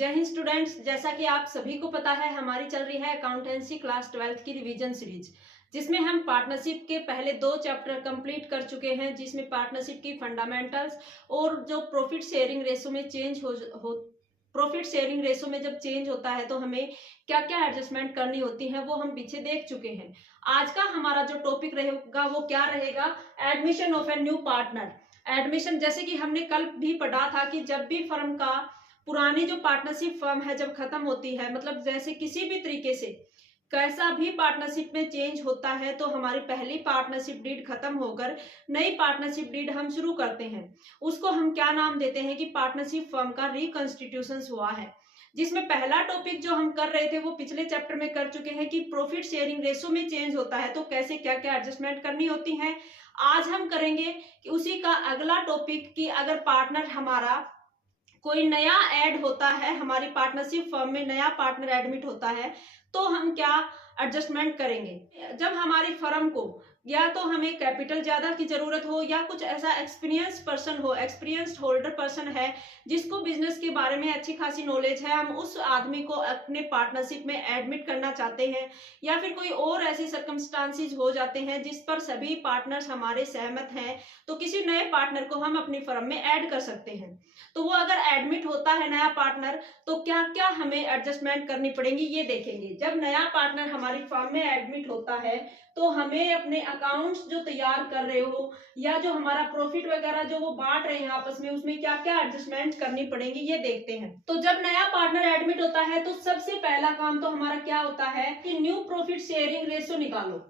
जय हिंद स्टूडेंट्स। जैसा कि आप सभी को पता है, हमारी चल रही है अकाउंटेंसी क्लास 12th की रिवीजन सीरीज, जिसमें हम पार्टनरशिप के पहले 2 चैप्टर कंप्लीट कर चुके हैं, जिसमें पार्टनरशिप की फंडामेंटल्स और जो प्रॉफिट शेयरिंग रेशो में प्रॉफिट शेयरिंग रेशो में जब चेंज होता है तो हमें क्या क्या एडजस्टमेंट करनी होती है वो हम पीछे देख चुके हैं। आज का हमारा जो टॉपिक रहेगा वो क्या रहेगा? Admission of a new partner. Admission, जैसे कि हमने कल भी पढ़ा था कि जब भी फर्म का पुरानी जो पार्टनरशिप फर्म है जब खत्म होती है, मतलब जैसे किसी भी तरीके से कैसा भी पार्टनरशिप में चेंज होता है, तो हमारी पहली पार्टनरशिप डीड खत्म होकर नई पार्टनरशिप डीड हम शुरू करते हैं। उसको हम क्या नाम देते हैं कि पार्टनरशिप फर्म का रिकंस्टिट्यूशन हुआ है। जिसमें पहला टॉपिक जो हम कर रहे थे वो पिछले चैप्टर में कर चुके हैं कि प्रॉफिट शेयरिंग रेशो में चेंज होता है तो कैसे क्या क्या एडजस्टमेंट करनी होती है। आज हम करेंगे कि उसी का अगला टॉपिक कि अगर पार्टनर हमारा कोई नया ऐड होता है, हमारी पार्टनरशिप फर्म में नया पार्टनर एडमिट होता है तो हम क्या एडजस्टमेंट करेंगे। जब हमारी फर्म को या तो हमें कैपिटल ज्यादा की जरूरत हो या कुछ ऐसा एक्सपीरियंस पर्सन हो, एक्सपीरियंस्ड होल्डर पर्सन है जिसको बिजनेस के बारे में अच्छी खासी नॉलेज है, हम उस आदमी को अपने पार्टनरशिप में एडमिट करना चाहते हैं, या फिर कोई और ऐसी सर्कमस्टांसिस हो जाते हैं जिस पर सभी पार्टनर्स हमारे सहमत हैं, तो किसी नए पार्टनर को हम अपनी फर्म में ऐड कर सकते हैं। तो वो अगर एडमिट होता है नया पार्टनर तो क्या क्या हमें एडजस्टमेंट करनी पड़ेंगी ये देखेंगे। जब नया पार्टनर हमारी फर्म में एडमिट होता है तो हमें अपने अकाउंट्स जो तैयार कर रहे हो या जो हमारा प्रॉफिट वगैरह जो वो बांट रहे हैं आपस में, उसमें क्या क्या एडजस्टमेंट करनी पड़ेंगी ये देखते हैं। तो जब नया पार्टनर एडमिट होता है तो सबसे पहला काम तो हमारा क्या होता है कि न्यू प्रॉफिट शेयरिंग रेशो निकालो।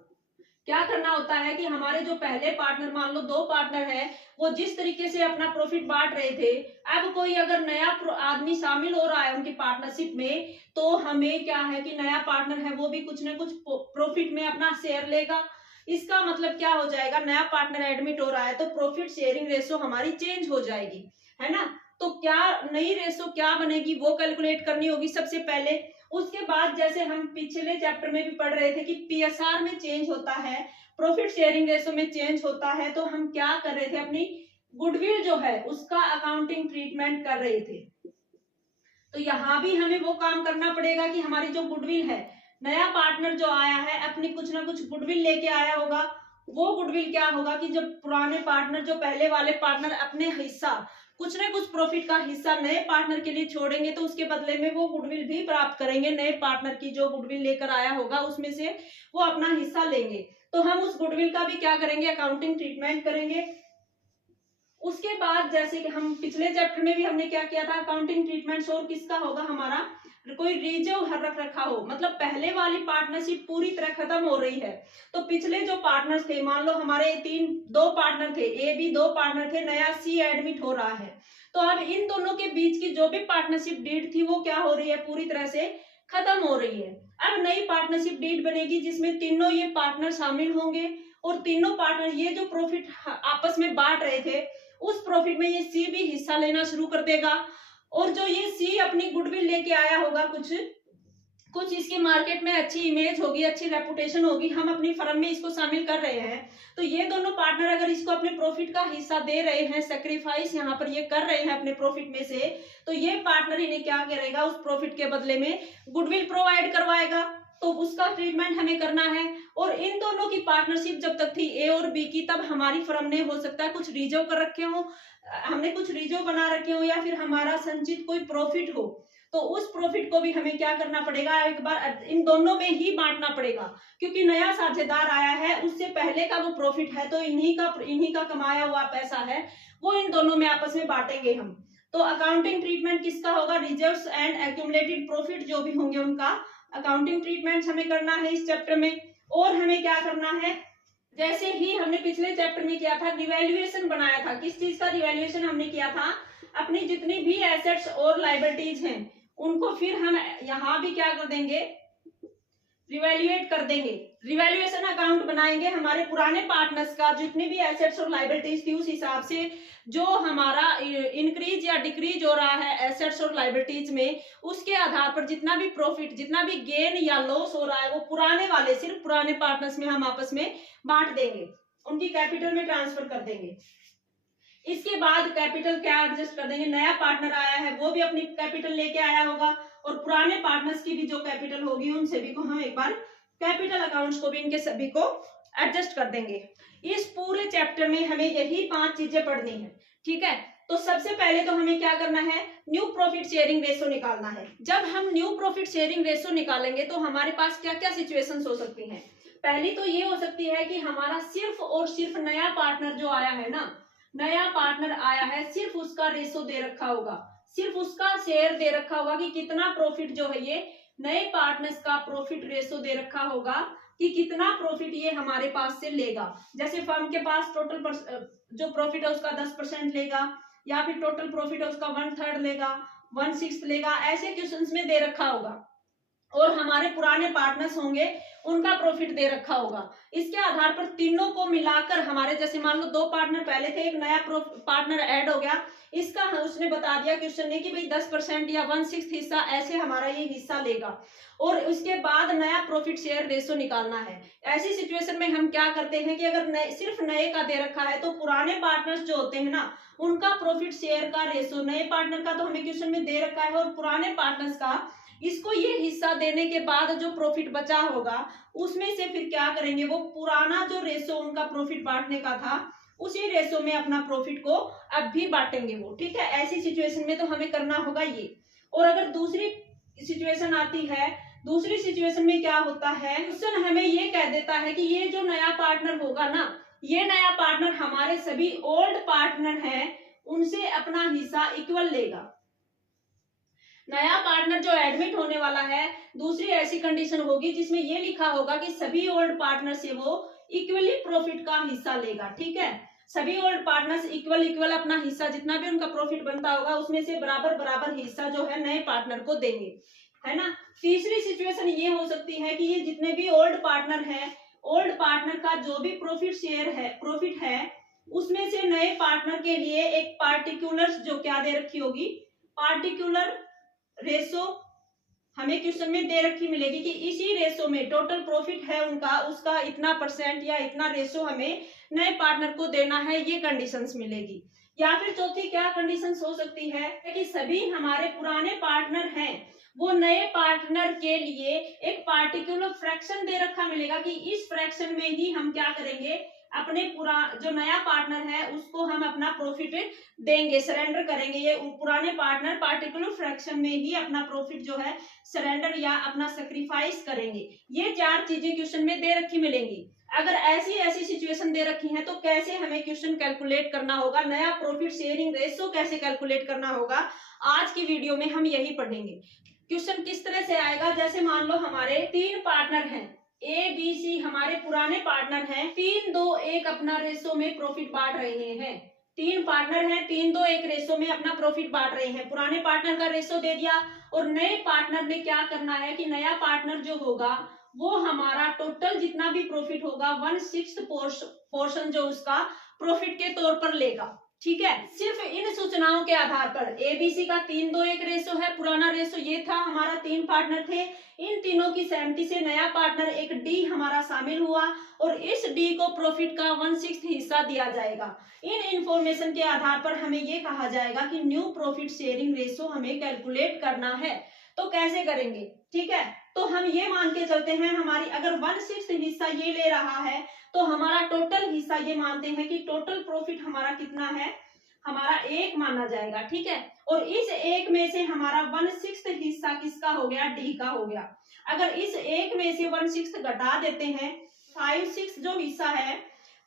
क्या करना होता है कि हमारे जो पहले पार्टनर, मान लो 2 पार्टनर है, वो जिस तरीके से अपना प्रॉफिट बांट रहे थे, अब कोई अगर नया आदमी शामिल हो रहा है उनकी पार्टनरशिप में तो हमें क्या है कि नया पार्टनर है वो भी कुछ ना कुछ प्रॉफिट में अपना शेयर लेगा। इसका मतलब क्या हो जाएगा, नया पार्टनर एडमिट हो रहा है तो प्रॉफिट शेयरिंग रेशो हमारी चेंज हो जाएगी, है ना। तो क्या नई रेशो क्या बनेगी वो कैलकुलेट करनी होगी सबसे पहले। उसके बाद जैसे हम पिछले चैप्टर में भी पढ़ रहे थे कि पीएसआर में चेंज होता है, प्रॉफिट शेयरिंग रेशो में चेंज होता है, तो हम क्या कर रहे थे, अपनी गुडविल जो है उसका अकाउंटिंग ट्रीटमेंट कर रहे थे। तो यहाँ भी हमें वो काम करना पड़ेगा कि हमारी जो गुडविल है, नया पार्टनर जो आया है अपनी कुछ ना कुछ गुडविल लेके आया होगा। वो गुडविल क्या होगा कि जब पुराने पार्टनर, जो पहले वाले पार्टनर अपने हिस्सा, कुछ ना कुछ प्रॉफिट का हिस्सा नए पार्टनर के लिए छोड़ेंगे तो उसके बदले में वो गुडविल भी प्राप्त करेंगे। नए पार्टनर की जो गुडविल लेकर आया होगा उसमें से वो अपना हिस्सा लेंगे, तो हम उस गुडविल का भी क्या करेंगे, अकाउंटिंग ट्रीटमेंट करेंगे। उसके बाद जैसे कि हम पिछले चैप्टर में भी हमने क्या किया था, अकाउंटिंग ट्रीटमेंट और किसका होगा, हमारा कोई रिजर्व रख रखा हो, मतलब पहले वाली पार्टनरशिप पूरी तरह खत्म हो रही है तो पिछले जो पार्टनर्स थे, मान लो हमारे 2 पार्टनर थे, ए बी 2 पार्टनर थे, नया सी एडमिट हो रहा है, तो अब इन दोनों के बीच की जो भी पार्टनरशिप डीड थी वो क्या हो रही है, पूरी तरह से खत्म हो रही है। अब नई पार्टनरशिप डीड बनेगी जिसमें तीनों ये पार्टनर शामिल होंगे और तीनों पार्टनर ये जो प्रॉफिट आपस में बांट रहे थे उस प्रॉफिट में ये सी भी हिस्सा लेना शुरू कर देगा। और जो ये सी अपनी गुडविल लेके आया होगा, कुछ इसकी मार्केट में अच्छी इमेज होगी, अच्छी रेपुटेशन होगी, हम अपनी फर्म में इसको शामिल कर रहे हैं, तो ये दोनों पार्टनर अगर इसको अपने प्रॉफिट का हिस्सा दे रहे हैं, सेक्रीफाइस यहाँ पर ये कर रहे हैं अपने प्रॉफिट में से, तो ये पार्टनर इन्हें क्या करेगा, उस प्रॉफिट के बदले में गुडविल प्रोवाइड करवाएगा, तो उसका ट्रीटमेंट हमें करना है। और इन दोनों की पार्टनरशिप जब तक थी ए और बी की, तब हमारी फर्म ने हो सकता है कुछ रिजर्व कर रखे हो, हमने कुछ रिजर्व बना रखे हो, या फिर हमारा संचित कोई प्रॉफिट हो, तो उस प्रॉफिट को भी हमें क्या करना पड़ेगा, एक बार इन दोनों में ही बांटना पड़ेगा, क्योंकि नया साझेदार आया है, उससे पहले का वो प्रॉफिट है तो इन्हीं का कमाया हुआ पैसा है, वो इन दोनों में आपस में बांटेंगे हम। तो अकाउंटिंग ट्रीटमेंट किसका होगा, रिजर्व्स एंड एक्यूमुलेटेड प्रॉफिट जो भी होंगे उनका अकाउंटिंग ट्रीटमेंट हमें करना है इस चैप्टर में। और हमें क्या करना है, जैसे ही हमने पिछले चैप्टर में किया था, रिवैल्यूएशन बनाया था। किस चीज का रिवैल्यूएशन हमने किया था, अपनी जितनी भी एसेट्स और लायबिलिटीज हैं उनको फिर हम यहाँ भी क्या कर देंगे, रिवैल्यूएट कर देंगे। रिवैल्यूएशन अकाउंट बनाएंगे हमारे पुराने पार्टनर्स का, जितनी भी एसेट्स और लायबिलिटीज थी उस हिसाब से जो हमारा इंक्रीज या डिक्रीज हो रहा है एसेट्स और लायबिलिटीज में, उसके आधार पर जितना भी प्रॉफिट, जितना भी गेन या लॉस हो रहा है वो पुराने वाले, सिर्फ पुराने पार्टनर्स में हम आपस में बांट देंगे, उनकी कैपिटल में ट्रांसफर कर देंगे। इसके बाद कैपिटल क्या एडजस्ट कर देंगे, नया पार्टनर आया है वो भी अपनी कैपिटल लेके आया होगा और पुराने पार्टनर्स की भी जो कैपिटल होगी उन सभी को हम एक बार कैपिटल अकाउंट्स को भी इनके सभी को एडजस्ट कर देंगे। इस पूरे चैप्टर में हमें यही 5 चीजें पढ़नी है, ठीक है। तो सबसे पहले तो हमें क्या करना है, न्यू प्रॉफिट शेयरिंग रेशो निकालना है। जब हम न्यू प्रॉफिट शेयरिंग रेशो निकालेंगे तो हमारे पास क्या क्या सिचुएशंस हो सकती हैं। पहली तो ये हो सकती है कि हमारा सिर्फ और सिर्फ नया पार्टनर जो आया है ना, नया पार्टनर आया है, सिर्फ उसका रेशो दे रखा होगा, सिर्फ उसका शेयर दे रखा होगा कि कितना प्रॉफिट जो है ये नए पार्टनर्स का प्रॉफिट रेशो दे रखा होगा कि कितना प्रॉफिट ये हमारे पास से लेगा। जैसे फर्म के पास टोटल जो प्रॉफिट है उसका 10% लेगा, या फिर टोटल प्रॉफिट है उसका 1/3 लेगा, 1/6 लेगा, ऐसे क्वेश्चंस में दे रखा होगा। और हमारे पुराने पार्टनर्स होंगे उनका प्रॉफिट दे रखा होगा। इसके आधार पर तीनों को मिलाकर हमारे, जैसे मान लो 2 पार्टनर पहले थे, एक नया पार्टनर ऐड हो गया, इसका उसने बता दिया क्वेश्चन ने कि भाई 10% या 1/6 हिस्सा ऐसे हमारा ये हिस्सा लेगा और उसके बाद नया प्रॉफिट शेयर रेशो निकालना है। ऐसी सिचुएशन में हम क्या करते हैं कि अगर सिर्फ नए का दे रखा है तो पुराने पार्टनर्स जो होते हैं ना उनका प्रॉफिट शेयर का रेशो, नए पार्टनर का तो हमें क्वेश्चन में दे रखा है और पुराने पार्टनर्स का, इसको ये हिस्सा देने के बाद जो प्रॉफिट बचा होगा उसमें से फिर क्या करेंगे, वो पुराना जो रेशो उनका प्रॉफिट बांटने का था उसी रेशो में अपना प्रॉफिट को अब भी बांटेंगे वो, ठीक है। ऐसी सिचुएशन में तो हमें करना होगा ये। और अगर दूसरी सिचुएशन आती है, दूसरी सिचुएशन में क्या होता है, क्वेश्चन हमें ये कह देता है कि ये जो नया पार्टनर होगा ना, ये नया पार्टनर हमारे सभी ओल्ड पार्टनर हैं उनसे अपना हिस्सा इक्वल लेगा। नया पार्टनर जो एडमिट होने वाला है, दूसरी ऐसी कंडीशन होगी जिसमें ये लिखा होगा कि सभी ओल्ड पार्टनर से वो इक्वली प्रॉफिट का हिस्सा लेगा, ठीक है। सभी ओल्ड पार्टनर्स इक्वल अपना हिस्सा, जितना भी उनका प्रॉफिट बनता होगा उसमें से बराबर बराबर हिस्सा जो है नए पार्टनर को देंगे, है ना। तीसरी सिचुएशन ये हो सकती है कि ये जितने भी ओल्ड पार्टनर हैं, ओल्ड पार्टनर का जो भी प्रॉफिट है उसमें से नए पार्टनर के लिए एक पार्टिकुलर जो क्या दे रखी होगी, पार्टिकुलर रेशो हमें क्वेश्चन में दे रखी मिलेगी कि इसी रेशो में टोटल प्रॉफिट है उनका, उसका इतना % या इतना रेशो हमें नए पार्टनर को देना है, ये कंडीशंस मिलेगी। या फिर चौथी क्या कंडीशंस हो सकती है कि सभी हमारे पुराने पार्टनर हैं वो नए पार्टनर के लिए एक पार्टिकुलर फ्रैक्शन दे रखा मिलेगा कि इस फ्रैक्शन में ही हम क्या करेंगे, अपने जो नया पार्टनर है उसको हम अपना प्रॉफिट देंगे, सरेंडर करेंगे। ये पुराने पार्टनर पार्टिकुलर फ्रैक्शन में ही अपना प्रॉफिट जो है सरेंडर या अपना सेक्रीफाइस करेंगे। ये 4 चीजें क्वेश्चन में दे रखी मिलेंगी। अगर ऐसी सिचुएशन दे रखी है तो कैसे हमें क्वेश्चन कैलकुलेट करना होगा, नया प्रॉफिट शेयरिंग रेशो कैसे कैलकुलेट करना होगा, आज की वीडियो में हम यही पढ़ेंगे। क्वेश्चन किस तरह से आएगा, जैसे मान लो हमारे 3 पार्टनर हैं, ए बी सी हमारे पुराने पार्टनर हैं, 3-2-1 अपना रेशो में प्रॉफिट बांट रहे हैं। 3 पार्टनर हैं, 3-2-1 रेशो में अपना प्रॉफिट बांट रहे हैं। पुराने पार्टनर का रेशो दे दिया और नए पार्टनर ने क्या करना है कि नया पार्टनर जो होगा वो हमारा टोटल जितना भी प्रॉफिट होगा 1/6 पोर्शन जो उसका प्रॉफिट के तौर पर लेगा, ठीक है। सिर्फ इन सूचनाओं के आधार पर एबीसी का 3-2-1 रेशो है, पुराना रेशो ये था, हमारा 3 पार्टनर थे, इन तीनों की सहमति से नया पार्टनर एक डी हमारा शामिल हुआ और इस डी को प्रॉफिट का 1/6 हिस्सा दिया जाएगा। इन इंफॉर्मेशन के आधार पर हमें ये कहा जाएगा कि न्यू प्रॉफिट शेयरिंग रेशो हमें कैलकुलेट करना है। तो कैसे करेंगे, ठीक है। तो हम ये मान के चलते हैं, हमारी अगर 1/6 हिस्सा ये ले रहा है तो हमारा टोटल हिस्सा ये मानते हैं कि टोटल प्रॉफिट हमारा कितना है, हमारा 1 माना जाएगा, ठीक है। और इस 1 में से हमारा 1/6 हिस्सा किसका हो गया, डी का हो गया। अगर इस 1 में से 1/6 घटा देते हैं, 5/6 जो हिस्सा है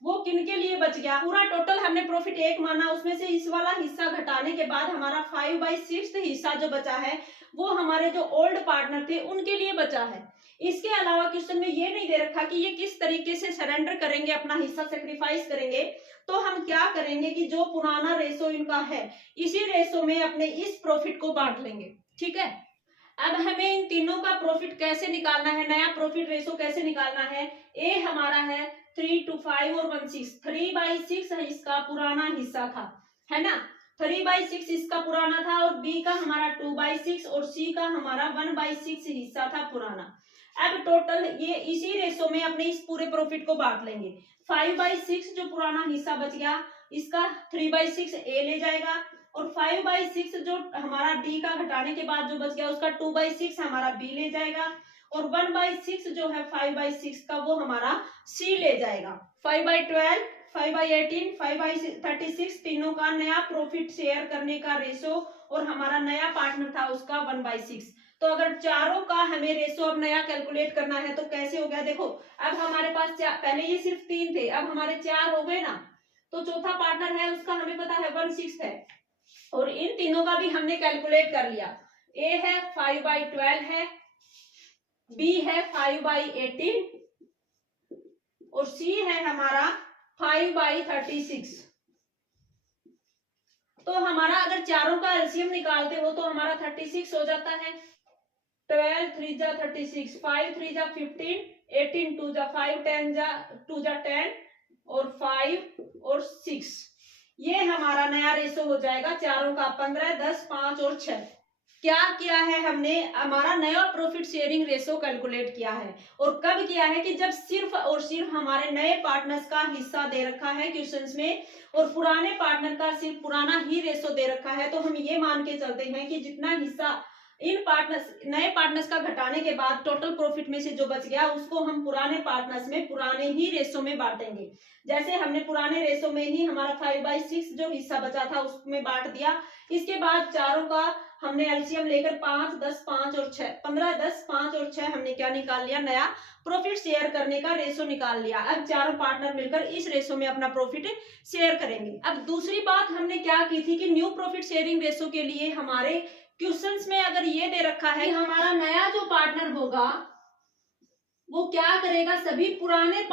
वो किनके लिए बच गया, पूरा टोटल हमने प्रॉफिट 1 माना, उसमें से इस वाला हिस्सा घटाने के बाद हमारा 5/6 हिस्सा जो बचा है वो हमारे जो ओल्ड पार्टनर थे उनके लिए बचा है। इसके अलावा क्वेश्चन में ये नहीं दे रखा कि ये किस तरीके से सरेंडर करेंगे, अपना हिस्सा सेक्रीफाइस करेंगे। तो हम क्या करेंगे कि जो पुराना रेशो इनका है इसी रेशो में अपने इस प्रॉफिट को बांट लेंगे, ठीक है। अब हमें इन तीनों का प्रॉफिट कैसे निकालना है, नया प्रॉफिट रेशो कैसे निकालना है। ए हमारा है 3-5 और 1/6, 3/6 इसका पुराना हिस्सा था, है ना, 3/6 इसका पुराना था और बी का हमारा 2/6 और सी का हमारा 1/6 हिस्सा था पुराना। अब टोटल ये इसी रेशो में अपने इस पूरे प्रॉफिट को बांट लेंगे। 5/6 जो पुराना हिस्सा बच गया इसका 3/6 ए ले जाएगा, और 5/6 जो हमारा डी का घटाने के बाद जो बच गया उसका 2/6 हमारा बी ले जाएगा, और 1/6 जो है 5/6 का वो हमारा सी ले जाएगा। 5/12, 5/18, 5/36 तीनों का नया प्रॉफिट शेयर करने का रेशो, और हमारा नया पार्टनर था उसका 1/6। तो अगर चारों का हमें रेशो अब नया कैलकुलेट करना है तो कैसे हो गया, देखो अब हमारे पास पहले ये सिर्फ 3 थे, अब हमारे 4 हो गए ना, तो चौथा पार्टनर है उसका हमें पता है 1/6 है, और इन तीनों का भी हमने कैलकुलेट कर लिया। ए है 5/12 है, बी है 5/18, और सी है हमारा 5/36। तो हमारा अगर चारों का एलसीएम निकालते हो तो हमारा 36 हो जाता है। 12 3 जा 36, 5 3 जा 15, 18 2 जा 5, 10 जा 2 जा 10, और 5 और 6, ये हमारा नया रेशो हो जाएगा चारों का 15, 10, 5 और 6। क्या किया है हमने, हमारा नया प्रॉफिट शेयरिंग रेशो कैलकुलेट किया है, और कब किया है कि जब सिर्फ और सिर्फ हमारे नए पार्टनर्स का हिस्सा दे रखा है क्वेश्चंस में, और पुराने पार्टनर का सिर्फ पुराना ही रेशो दे रखा है, तो हम ये मान के चलते हैं कि जितना हिस्सा इन पार्टनर्स नए पार्टनर्स का घटाने के बाद टोटल प्रॉफिट में से जो बच गया उसको हम पुराने पार्टनर्स में पुराने ही रेशो में बांटेंगे। जैसे हमने पुराने रेशो में ही हमारा 5/6 जो हिस्सा बचा था उसमें बांट दिया। इसके बाद चारों का हमने एलसीएम लेकर 5 10 5 और 6 15 10 5 और 6 हमने क्या निकाल लिया, नया प्रॉफिट शेयर करने का रेशो निकाल लिया। अब चारों पार्टनर मिलकर इस रेशो में अपना प्रॉफिट शेयर करेंगे। अब दूसरी बात हमने क्या की थी कि न्यू प्रॉफिट शेयरिंग रेशो के लिए हमारे क्वेश्चंस में अगर ये दे रखा है कि हमारा नया जो पार्टनर होगा वो क्या करेगा, सभी पुराने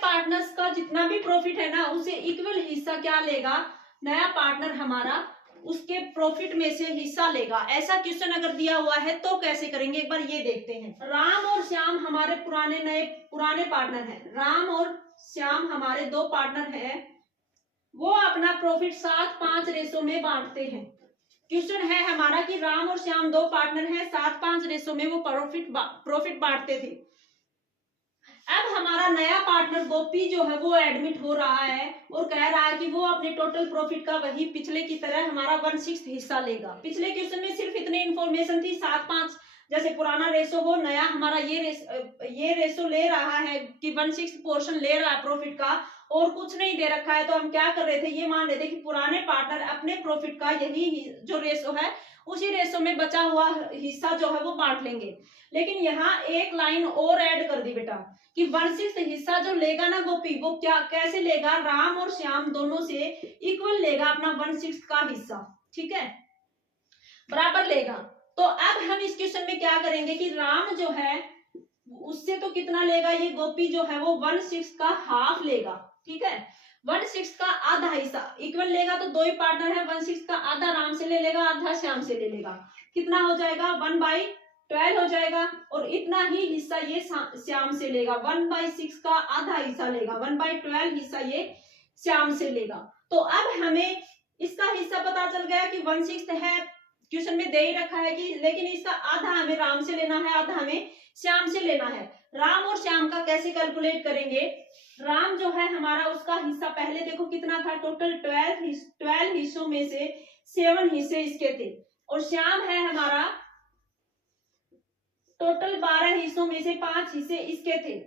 पार्टनर्स का जितना भी प्रॉफिट है ना उसे इक्वल हिस्सा क्या लेगा, नया पार्टनर हमारा उसके प्रॉफिट में से हिस्सा लेगा। ऐसा क्वेश्चन अगर दिया हुआ है तो कैसे करेंगे, एक बार ये देखते हैं। राम और श्याम हमारे पुराने पार्टनर हैं। राम और श्याम हमारे दो पार्टनर हैं, वो अपना प्रॉफिट 7-5 रेशो में बांटते हैं। क्वेश्चन है हमारा कि राम और श्याम दो पार्टनर हैं, 7-5 रेशो में वो प्रॉफिट बांटते थे। अब हमारा नया पार्टनर गोपी जो है वो एडमिट हो रहा है और कह रहा है कि वो अपने टोटल प्रॉफिट का वही पिछले की तरह हमारा 1/6 हिस्सा लेगा। पिछले क्वेश्चन में सिर्फ इतनी इंफॉर्मेशन थी, 7-5 जैसे पुराना रेशो हो, नया हमारा ये रेशो ले रहा है कि 1/6 पोर्शन ले रहा है प्रॉफिट का, और कुछ नहीं दे रखा है। तो हम क्या कर रहे थे, ये मान रहे थे कि पुराने पार्टनर अपने प्रॉफिट का यही जो रेशो है उसी रेशो में बचा हुआ हिस्सा जो है वो बांट लेंगे। लेकिन यहाँ एक लाइन और ऐड कर दी बेटा कि 1/6 हिस्सा जो लेगा ना गोपी, वो कैसे लेगा, राम और श्याम दोनों से इक्वल लेगा अपना 1/6 का हिस्सा, ठीक है, बराबर लेगा। तो अब हम इस क्वेश्चन में क्या करेंगे कि राम जो है उससे तो कितना लेगा, ये गोपी जो है वो 1/6 का हाफ लेगा, ठीक है, 1/6 का आधा हिस्सा इक्वल लेगा। तो दो ही पार्टनर है, 1/6 का आधा राम से ले लेगा, आधा श्याम से ले लेगा, कितना हो जाएगा 1/12 हो जाएगा, और इतना ही हिस्सा ये श्याम से लेगा, 1/6 का आधा हिस्सा लेगा, 1/12 हिस्सा ये श्याम से लेगा। तो अब हमें इसका हिस्सा पता चल गया कि 1/6 है, क्वेश्चन में दे ही रखा है कि, लेकिन इसका आधा हमें राम से लेना है, आधा हमें श्याम से लेना है। राम और श्याम का कैसे कैलकुलेट करेंगे, राम जो है हमारा उसका हिस्सा पहले देखो कितना था, टोटल 12 हिस्सों में से 7 हिस्से इसके थे, और श्याम है हमारा टोटल 12 हिस्सों में से 5 हिस्से इसके थे।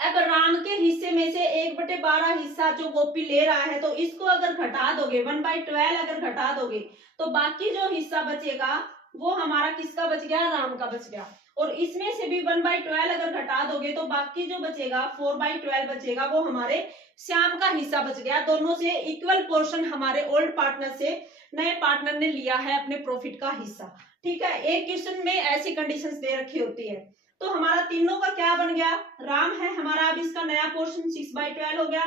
अब राम के हिस्से में से 1/12 हिस्सा जो गोपी ले रहा है, तो इसको अगर घटा दोगे 1/12 अगर घटा दोगे तो बाकी जो हिस्सा बचेगा वो हमारा किसका बच गया, राम का बच गया। और इसमें से भी 1/12 अगर घटा दोगे तो बाकी जो बचेगा 4/12 बचेगा, वो हमारे श्याम का हिस्सा बच गया। दोनों से इक्वल पोर्शन हमारे ओल्ड पार्टनर से नए पार्टनर ने लिया है अपने प्रॉफिट का हिस्सा, ठीक है। एक क्वेश्चन में ऐसी कंडीशंस दे रखी होती है। तो हमारा तीनों का क्या बन गया, राम है हमारा, अब इसका नया पोर्शन 6/12 हो गया,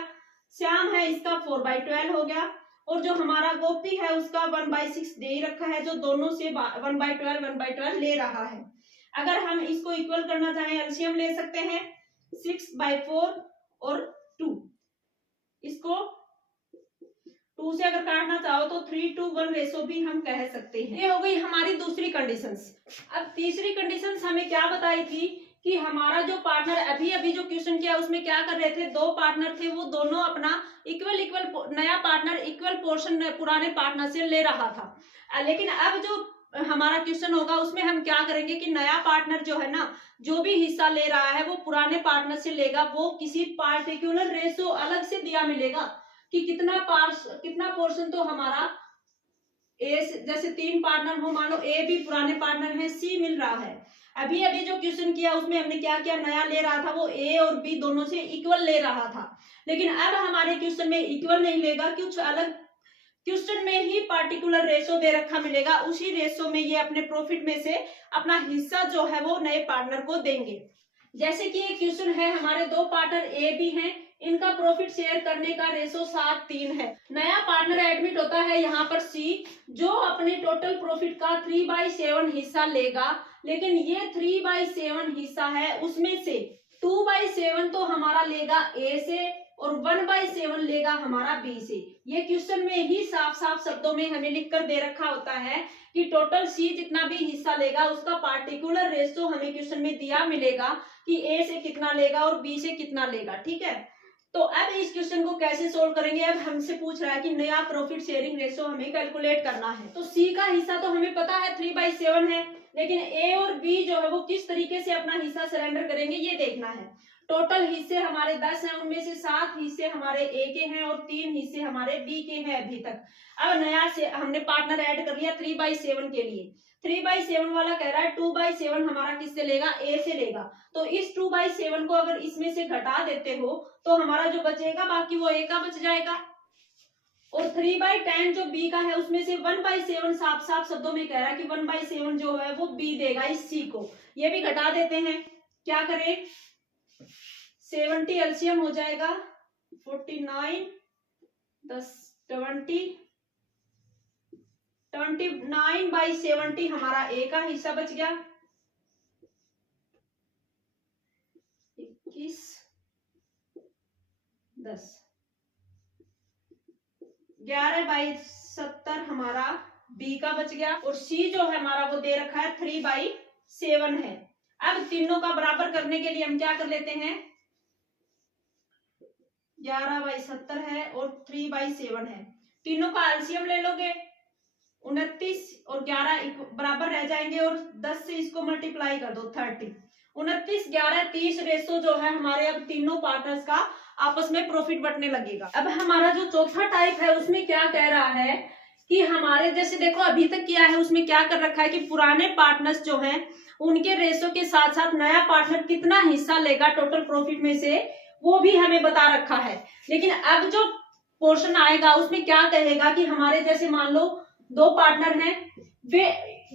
श्याम है इसका 4/12 हो गया, और जो हमारा गोपी है उसका 1/6 दे ही रखा है, जो दोनों से 1/12 ले रहा है। अगर हम इसको इक्वल करना चाहें एलसीएम ले सकते हैं, 6/4 और 2, इसको 2 से अगर काटना चाहो तो 3:1 रेशो भी हम कह सकते हैं। ये हो गई हमारी दूसरी कंडीशंस। अब तीसरी कंडीशंस हमें क्या बताई थी कि हमारा जो पार्टनर अभी अभी जो क्वेश्चन किया उसमें क्या कर रहे थे, दो पार्टनर थे, वो दोनों अपना इक्वल नया पार्टनर इक्वल पोर्शन पुराने पार्टनर से ले रहा था। लेकिन अब जो हमारा क्वेश्चन होगा उसमें हम क्या करेंगे कि नया पार्टनर जो है ना, जो भी हिस्सा ले रहा है वो पुराने पार्टनर से लेगा, वो किसी पार्टिकुलर रेशो अलग से दिया मिलेगा कि कितना पोर्शन तो हमारा ए, जैसे 3 पार्टनर हो, मान लो ए भी पुराने पार्टनर है, सी मिल रहा है। अभी अभी जो क्वेश्चन किया उसमें हमने क्या किया, नया ले रहा था वो ए और बी दोनों से इक्वल ले रहा था, लेकिन अब हमारे क्वेश्चन में इक्वल नहीं लेगा, कुछ अलग क्वेश्चन में ही पार्टिकुलर रेशो दे रखा मिलेगा, उसी रेशो में ये अपने प्रॉफिट में से अपना हिस्सा जो है वो नए पार्टनर को देंगे। जैसे कि एक क्वेश्चन है, हमारे दो पार्टनर ए बी हैं, इनका प्रॉफिट शेयर करने का रेशो 7:3 है। नया पार्टनर एडमिट होता है यहाँ पर सी, जो अपने टोटल प्रॉफिट का 3/7 हिस्सा लेगा, लेकिन ये 3/7 हिस्सा है, उसमें से 2/7 तो हमारा लेगा ए से और 1/7 लेगा हमारा बी से। ये क्वेश्चन में ही साफ साफ शब्दों में हमें लिखकर दे रखा होता है कि टोटल सी जितना भी हिस्सा लेगा उसका पार्टिकुलर रेशो हमें क्वेश्चन में दिया मिलेगा कि ए से कितना लेगा और बी से कितना लेगा। ठीक है, तो अब इस क्वेश्चन को कैसे सोल्व करेंगे, अब हमसे पूछ रहा है कि नया प्रॉफिट शेयरिंग रेशो हमें कैलकुलेट करना है। तो सी का हिस्सा तो हमें पता है 3/7 है, लेकिन ए और बी जो है वो किस तरीके से अपना हिस्सा सरेंडर करेंगे ये देखना है। टोटल हिस्से हमारे 10 हैं, उनमें से 7 हिस्से हमारे ए के हैं और 3 हिस्से हमारे बी के हैं अभी तक। अब नया से हमने पार्टनर ऐड कर लिया 3/7 के लिए। 3/7 वाला कह रहा है 2/7 हमारा किससे लेगा, ए से लेगा। तो इस 2/7 को अगर इसमें से घटा देते हो तो हमारा जो बचेगा बाकी वो ए का बच जाएगा, और 3/10 जो बी का है उसमें से 1/7 साफ साफ शब्दों में कह रहा है कि 1/7 जो है वो बी देगा इस सी को। ये भी घटा देते हैं, क्या करें, 70 एलसीएम हो जाएगा 49 10 20 29/70 हमारा ए का हिस्सा बच गया। 21 10 11/70 हमारा बी का बच गया, और सी जो है हमारा वो दे रखा है 3/7 है। अब तीनों का बराबर करने के लिए हम क्या कर लेते हैं, 11/70 है और 3/7 है, तीनों का एलसीएम ले लोगे 29 और 11 बराबर रह जाएंगे, और 10 से इसको मल्टीप्लाई कर दो 30। 29 11 30 रेशो जो है हमारे अब तीनों पार्टनर्स का आपस में प्रॉफिट बंटने लगेगा। अब हमारा जो चौथा टाइप है उसमें क्या कह रहा है कि हमारे जैसे देखो अभी तक किया है उसमें क्या कर रखा है कि पुराने पार्टनर्स जो हैं उनके रेशो के साथ साथ नया पार्टनर कितना हिस्सा लेगा टोटल प्रॉफिट में से वो भी हमें बता रखा है। लेकिन अब जो पोर्शन आएगा उसमें क्या कहेगा कि हमारे जैसे मान लो दो पार्टनर हैं, वे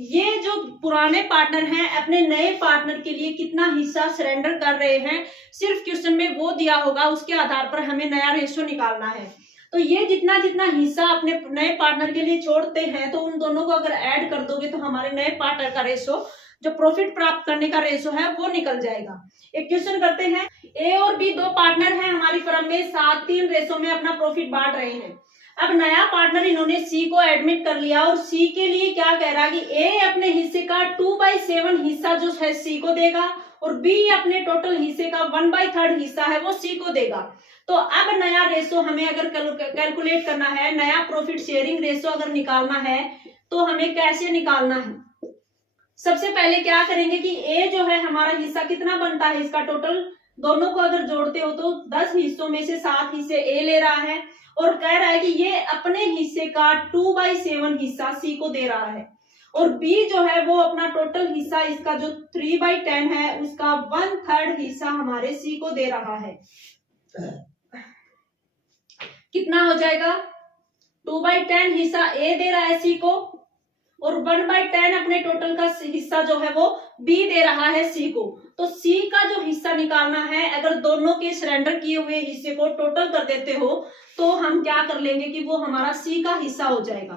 ये जो पुराने पार्टनर हैं अपने नए पार्टनर के लिए कितना हिस्सा सरेंडर कर रहे हैं, सिर्फ क्वेश्चन में वो दिया होगा, उसके आधार पर हमें नया रेशो निकालना है। तो ये जितना जितना हिस्सा अपने नए पार्टनर के लिए छोड़ते हैं तो उन दोनों को अगर ऐड कर दोगे तो हमारे नए पार्टनर का रेशो जो प्रॉफिट प्राप्त करने का रेशो है वो निकल जाएगा। एक क्वेश्चन करते हैं, ए और बी दो पार्टनर हैं हमारी फर्म में, 7-3 रेशो में अपना प्रॉफिट बांट रहे हैं। अब नया पार्टनर इन्होंने सी को एडमिट कर लिया और सी के लिए क्या कह रहा है कि ए अपने हिस्से का 2/7 हिस्सा जो है सी को देगा और बी अपने टोटल हिस्से का 1/3 हिस्सा है वो सी को देगा। तो अब नया रेशो हमें अगर कैलकुलेट करना है, नया प्रॉफिट शेयरिंग रेशो अगर निकालना है तो हमें कैसे निकालना है। सबसे पहले क्या करेंगे कि ए जो है हमारा हिस्सा कितना बनता है, इसका टोटल दोनों को अगर जोड़ते हो तो 10 हिस्सों में से 7 हिस्से ए ले रहा है और कह रहा है कि ये अपने हिस्से का 2/7 हिस्सा सी को दे रहा है, और बी जो है वो अपना टोटल हिस्सा इसका जो 3/10 है उसका 1/3 हिस्सा हमारे सी को दे रहा है। कितना हो जाएगा, 2/10 हिस्सा ए दे रहा है सी को और 1/10 अपने टोटल का हिस्सा जो है वो बी दे रहा है सी को। तो सी का जो हिस्सा निकालना है, अगर दोनों के सरेंडर किए हुए हिस्से को टोटल कर देते हो तो हम क्या कर लेंगे कि वो हमारा सी का हिस्सा हो जाएगा।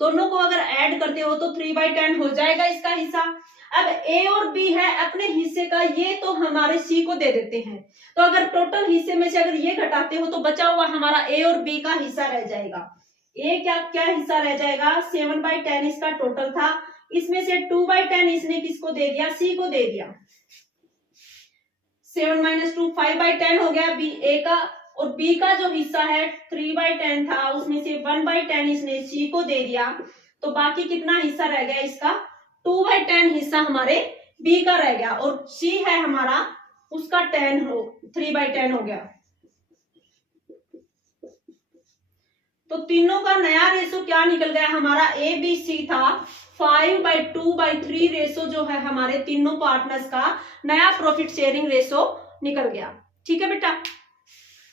दोनों को अगर ऐड करते हो तो 3/10 हो जाएगा इसका हिस्सा। अब ए और बी है अपने हिस्से का, ये तो हमारे सी को दे देते हैं, तो अगर टोटल हिस्से में से अगर ये घटाते हो तो बचा हुआ हमारा ए और बी का हिस्सा रह जाएगा। ए क्या क्या हिस्सा रह जाएगा, 7/10 इसका टोटल था, इसमें से 2/10 इसने किसको दे दिया, सी को दे दिया। 7 - 2 5/10 हो गया बी ए का, और बी का जो हिस्सा है 3/10 था, उसमें से 1/10 इसने सी को दे दिया, तो बाकी कितना हिस्सा रह गया इसका, 2/10 हिस्सा हमारे बी का रह गया, और सी है हमारा उसका 3/10 हो गया। तो तीनों का नया रेशो क्या निकल गया हमारा, ए बी सी था 5/2/3 रेशो जो है हमारे तीनों पार्टनर्स का नया प्रॉफिट शेयरिंग रेशो निकल गया। ठीक है बेटा,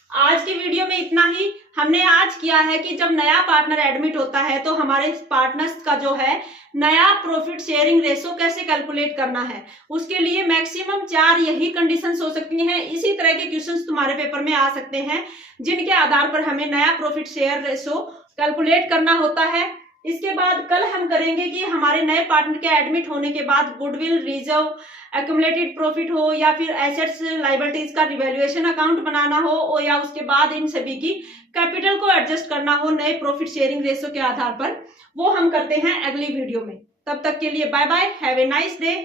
आज की वीडियो में इतना ही। हमने आज किया है कि जब नया पार्टनर एडमिट होता है तो हमारे पार्टनर्स का जो है नया प्रॉफिट शेयरिंग रेशो कैसे कैलकुलेट करना है, उसके लिए मैक्सिमम 4 यही कंडीशंस हो सकती हैं। इसी तरह के क्वेश्चंस तुम्हारे पेपर में आ सकते हैं जिनके आधार पर हमें नया प्रॉफिट शेयर रेशो कैलकुलेट करना होता है। इसके बाद कल हम करेंगे कि हमारे नए पार्टनर के एडमिट होने के बाद गुडविल रिजर्व, एक्यूमुलेटेड प्रॉफिट हो या फिर एसेट्स लायबिलिटीज का रिवैल्यूएशन अकाउंट बनाना हो, और या उसके बाद इन सभी की कैपिटल को एडजस्ट करना हो नए प्रॉफिट शेयरिंग रेशो के आधार पर, वो हम करते हैं अगली वीडियो में। तब तक के लिए bye bye, have a nice day.